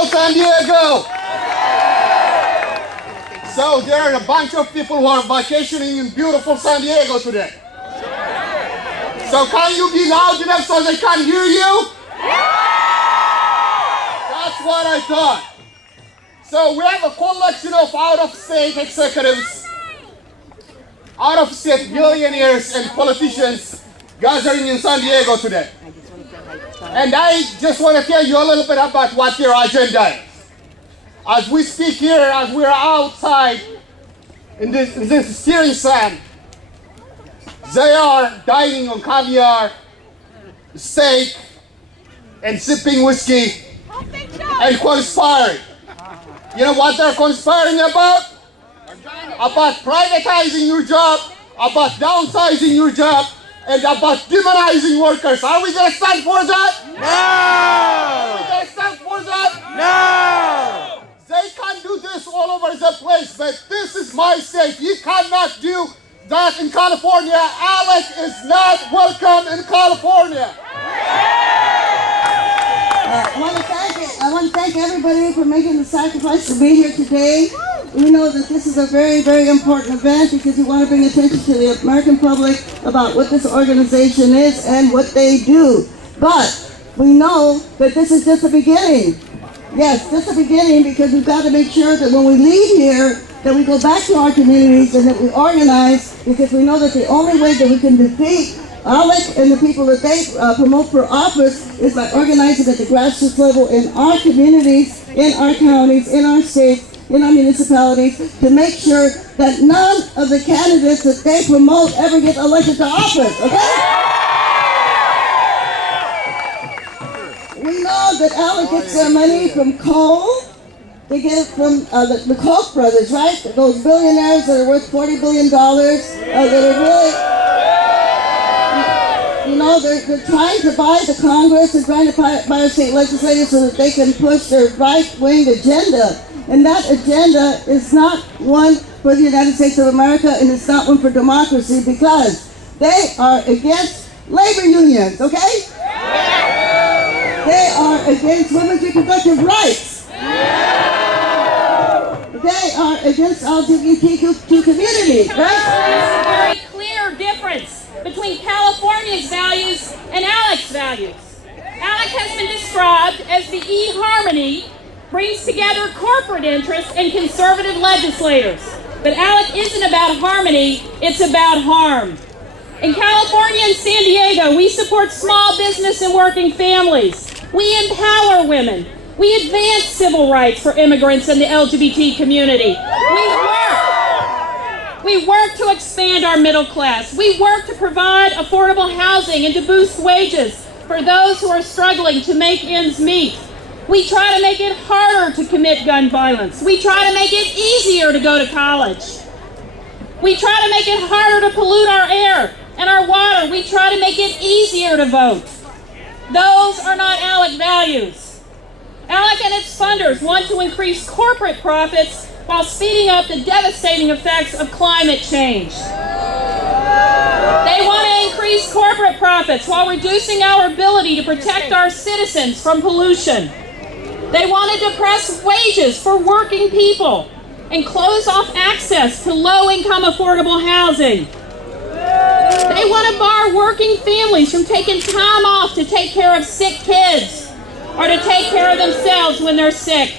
beautiful San Diego. So there are a bunch of people who are vacationing in beautiful San Diego today. So can you be loud enough so they can hear you? That's what I thought. So we have a collection of out-of-state executives, out-of-state millionaires and politicians gathering in San Diego today. And I just want to tell you a little bit about what their agenda is. As we speak here, as we're outside in this steering sand, they are dining on caviar, steak, and sipping whiskey, and conspiring. You know what they're conspiring about? About privatizing your job, about downsizing your job, and about demonizing workers. Are we going to stand for that? No! Are we going to stand for that? No! They can do this all over the place, but this is my state. You cannot do that in California. ALEC is not welcome in California. I want to thank everybody for making the sacrifice to be here today. We know that this is a very, very important event because we want to bring attention to the American public about what this organization is and what they do. But we know that this is just the beginning. Yes, just the beginning, because we've got to make sure that when we leave here, that we go back to our communities and that we organize, because we know that the only way that we can defeat ALEC and the people that they promote for office is by organizing at the grassroots level in our communities, in our counties, in our states, in our municipalities, to make sure that none of the candidates that they promote ever get elected to office, okay? We know that ALEC gets their money from coal. They get it from the Koch brothers, right? Those billionaires that are worth $40 billion, that are really... You know, they're trying to buy the Congress and trying to buy our state legislators so that they can push their right-wing agenda. And that agenda is not one for the United States of America, and it's not one for democracy, because they are against labor unions, okay? They are against women's reproductive rights. They are against LGBTQ community, right? There's a very clear difference between California's values and ALEC's values. ALEC has been described as the eHarmony, brings together corporate interests and conservative legislators. But ALEC isn't about harmony, it's about harm. In California and San Diego, we support small business and working families. We empower women. We advance civil rights for immigrants and the LGBT community. We work to expand our middle class. We work to provide affordable housing and to boost wages for those who are struggling to make ends meet. We try to make it harder to commit gun violence. We try to make it easier to go to college. We try to make it harder to pollute our air and our water. We try to make it easier to vote. Those are not ALEC values. ALEC and its funders want to increase corporate profits while speeding up the devastating effects of climate change. They want to increase corporate profits while reducing our ability to protect our citizens from pollution. They want to depress wages for working people and close off access to low-income affordable housing. They want to bar working families from taking time off to take care of sick kids or to take care of themselves when they're sick.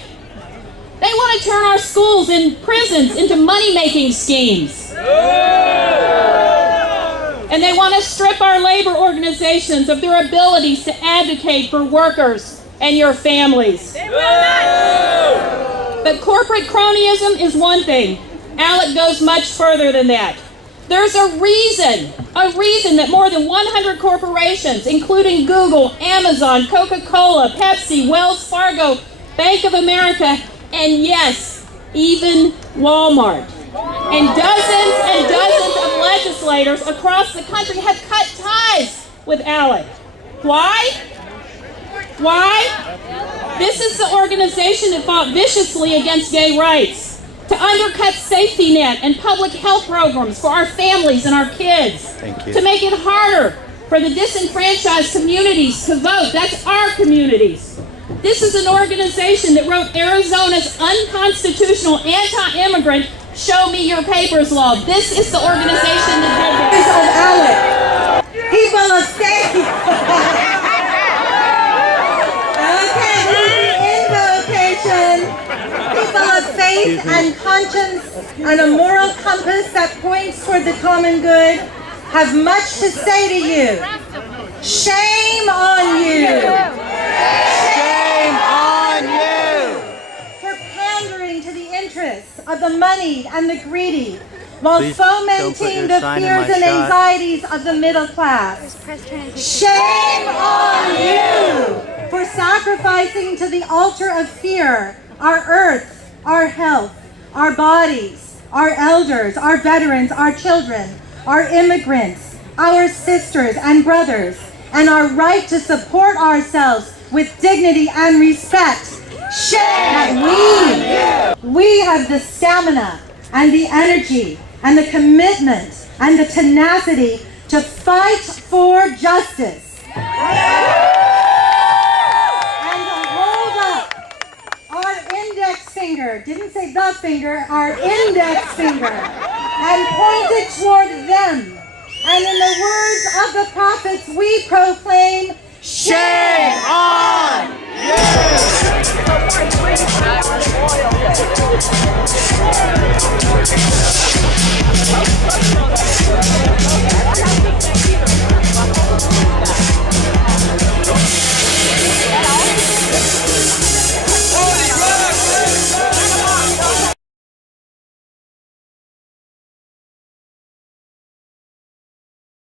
They want to turn our schools and prisons into money-making schemes. And they want to strip our labor organizations of their abilities to advocate for workers and your families. But corporate cronyism is one thing. ALEC goes much further than that. There's a reason that more than 100 corporations, including Google, Amazon, Coca-Cola, Pepsi, Wells Fargo, Bank of America, and yes, even Walmart, and dozens of legislators across the country have cut ties with ALEC. Why? This is the organization that fought viciously against gay rights, to undercut safety net and public health programs for our families and our kids, to make it harder for the disenfranchised communities to vote. That's our communities. This is an organization that wrote Arizona's unconstitutional anti-immigrant Show Me Your Papers law. This is the organization that did that. Of ALEC. People of faith. Okay, invocation. People of faith and conscience and a moral compass that points toward the common good have much to say to you. Shame on you. Shame on you. For pandering to the interests of the moneyed and the greedy, while Please don't put fomenting your the sign in fears my and shot. anxieties of the middle class. Shame on you for sacrificing to the altar of fear our earth, our health, our bodies, our elders, our veterans, our children, our immigrants, our sisters and brothers, and our right to support ourselves with dignity and respect. Shame that we have the stamina and the energy and the commitment and the tenacity to fight for justice. And to hold up our index finger, didn't say the finger, our index finger, and point it toward them. And in the words of the prophets, we proclaim, Shame on you.